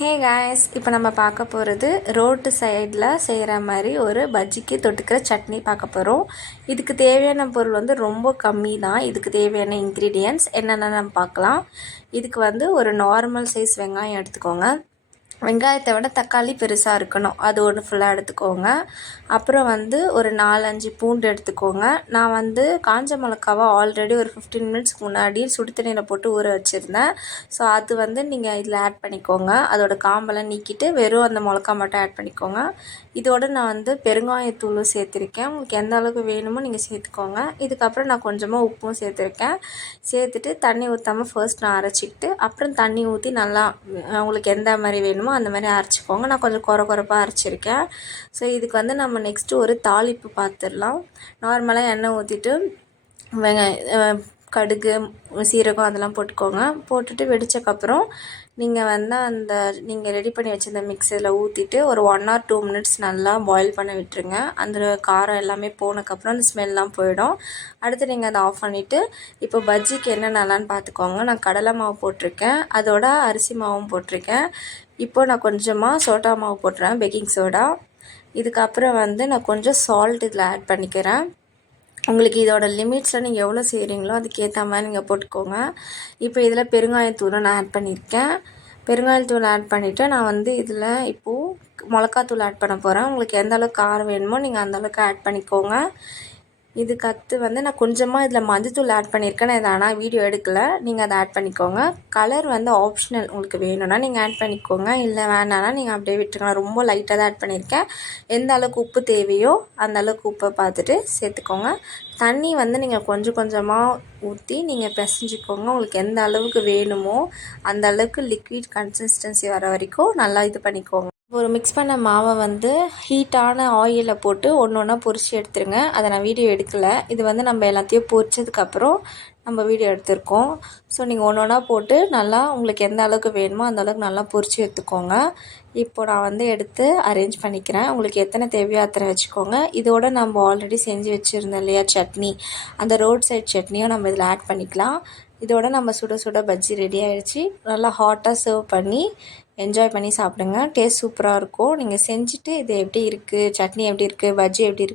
Hey guys, இப்போ நம்ம பார்க்க போகிறது ரோட்டு சைடில் செய்கிற மாதிரி ஒரு பஜ்ஜிக்கு தொட்டுக்கிற சட்னி பார்க்க போகிறோம். இதுக்கு தேவையான பொருள் வந்து ரொம்ப கம்மி தான். இதுக்கு தேவையான இன்க்ரீடியன்ட்ஸ் என்னென்னு நம்ம பார்க்கலாம். இதுக்கு வந்து ஒரு நார்மல் சைஸ் வெங்காயம் எடுத்துக்கோங்க. வெங்காயத்தை விட தக்காளி பெருசாக இருக்கணும், அது ஒன்று ஃபுல்லாக எடுத்துக்கோங்க. அப்புறம் வந்து ஒரு 4-5 பூண்டு எடுத்துக்கோங்க. நான் வந்து காஞ்ச மிளகாவை ஆல்ரெடி ஒரு 15 மினிட்ஸ்க்கு முன்னாடி சுடு தண்ணியில் போட்டு ஊற வச்சுருந்தேன். ஸோ அது வந்து நீங்கள் இதில் ஆட் பண்ணிக்கோங்க. அதோட காம்பெல்லாம் நீக்கிட்டு வெறும் அந்த மிளகா மட்டும் ஆட் பண்ணிக்கோங்க. இதோடு நான் வந்து பெருங்காயத்தூளும் சேர்த்துருக்கேன். உங்களுக்கு எந்த அளவுக்கு வேணுமோ நீங்கள் சேர்த்துக்கோங்க. இதுக்கப்புறம் நான் கொஞ்சமாக உப்பும் சேர்த்துருக்கேன். சேர்த்துட்டு தண்ணி ஊற்றாமல் ஃபர்ஸ்ட் நான் அரைச்சிக்கிட்டு அப்புறம் தண்ணி ஊற்றி நல்லா உங்களுக்கு எந்த மாதிரி வேணுமோ அந்த மாதிரி அரைச்சிக்கோங்க. நான் கொஞ்சம் குறப்பாக அரைச்சிருக்கேன். ஸோ இதுக்கு வந்து நம்ம நெக்ஸ்ட்டு ஒரு தாளிப்பு பார்த்துடலாம். நார்மலாக எண்ணெய் ஊற்றிட்டு கடுகு, சீரகம் அதெல்லாம் போட்டுக்கோங்க. போட்டுட்டு வெடித்தக்கப்புறம் நீங்கள் வந்து நீங்கள் ரெடி பண்ணி வச்சுருந்த மிக்ஸியில் ஊற்றிட்டு ஒரு 1 or 2 மினிட்ஸ் நல்லா பாயில் பண்ண விட்டுருங்க. அந்த காரம் எல்லாமே போனதுக்கப்புறம் அந்த ஸ்மெல்லாம் போயிடும். அடுத்து நீங்கள் அதை ஆஃப் பண்ணிவிட்டு இப்போ பஜ்ஜிக்கு என்னென்னலான்னு பார்த்துக்கோங்க. நான் கடலை மாவு போட்டிருக்கேன், அதோட அரிசி மாவும் போட்டிருக்கேன். இப்போ நான் கொஞ்சமாக சோடா மாவு போட்டுறேன், பேக்கிங் சோடா. இதுக்கப்புறம் வந்து நான் கொஞ்சம் சால்ட் இதில் ஆட் பண்ணிக்கிறேன். உங்களுக்கு இதோட லிமிட்ஸில் நீங்கள் எவ்வளோ செய்கிறீங்களோ அதுக்கேற்ற மாதிரி நீங்கள் போட்டுக்கோங்க. இப்போ இதில் பெருங்காயத்தூளும் நான் ஆட் பண்ணியிருக்கேன். பெருங்காயத்தூள் ஆட் பண்ணிவிட்டு நான் வந்து இதில் இப்போது மிளகாத்தூள் ஆட் பண்ண போகிறேன். உங்களுக்கு எந்த அளவுக்கு காரம் வேணுமோ நீங்கள் அந்தளவுக்கு ஆட் பண்ணிக்கோங்க. இதுக்கு வந்து நான் கொஞ்சமாக இதில் மஞ்சத்தூள் ஆட் பண்ணியிருக்கேன். நான் இதை ஆனால் வீடியோ எடுக்கலை, நீங்கள் அதை ஆட் பண்ணிக்கோங்க. கலர் வந்து ஆப்ஷனல், உங்களுக்கு வேணும்னா நீங்கள் ஆட் பண்ணிக்கோங்க, இல்லை வேணான்னா நீங்கள் அப்படியே விட்டுருங்க. நான் ரொம்ப லைட்டாக தான் ஆட் பண்ணியிருக்கேன். எந்த அளவுக்கு உப்பு தேவையோ அந்த அளவுக்கு உப்பை பார்த்துட்டு சேர்த்துக்கோங்க. தண்ணி வந்து நீங்கள் கொஞ்சம் கொஞ்சமாக ஊற்றி நீங்கள் பிசைஞ்சிக்கோங்க. உங்களுக்கு எந்த அளவுக்கு வேணுமோ அந்த அளவுக்கு லிக்விட் கன்சிஸ்டன்சி வர வரைக்கும் நல்லா இது பண்ணிக்கோங்க. ஒரு மிக்ஸ் பண்ண மாவை வந்து ஹீட்டான ஆயிலில் போட்டு ஒன்று ஒன்றா பொரித்து எடுத்துருங்க. அதை நான் வீடியோ எடுக்கலை. இது வந்து நம்ம எல்லாத்தையும் பொரிச்சதுக்கப்புறம் நம்ம வீடியோ எடுத்திருக்கோம். ஸோ நீங்கள் ஒன்று ஒன்றா போட்டு நல்லா உங்களுக்கு எந்த அளவுக்கு வேணுமோ அந்த அளவுக்கு நல்லா பொரித்து எடுத்துக்கோங்க. இப்போ நான் வந்து எடுத்து அரேஞ்ச் பண்ணிக்கிறேன். உங்களுக்கு எத்தனை தேவையோ அத்தனை வச்சுக்கோங்க. இதோட நம்ம ஆல்ரெடி செஞ்சு வச்சுருந்தோம் இல்லையா சட்னி, அந்த ரோட் சைட் சட்னியும் நம்ம இதில் ஆட் பண்ணிக்கலாம். இதோட நம்ம சுட சுட பஜ்ஜி ரெடி ஆகிடுச்சு. நல்லா ஹாட்டாக சர்வ் பண்ணி என்ஜாய் பண்ணி சாப்பிடுங்க. டேஸ்ட் சூப்பராக இருக்கும். நீங்கள் செஞ்சுட்டு இது எப்படி இருக்குது, சட்னி எப்படி இருக்குது, பஜ்ஜி எப்படி இருக்குது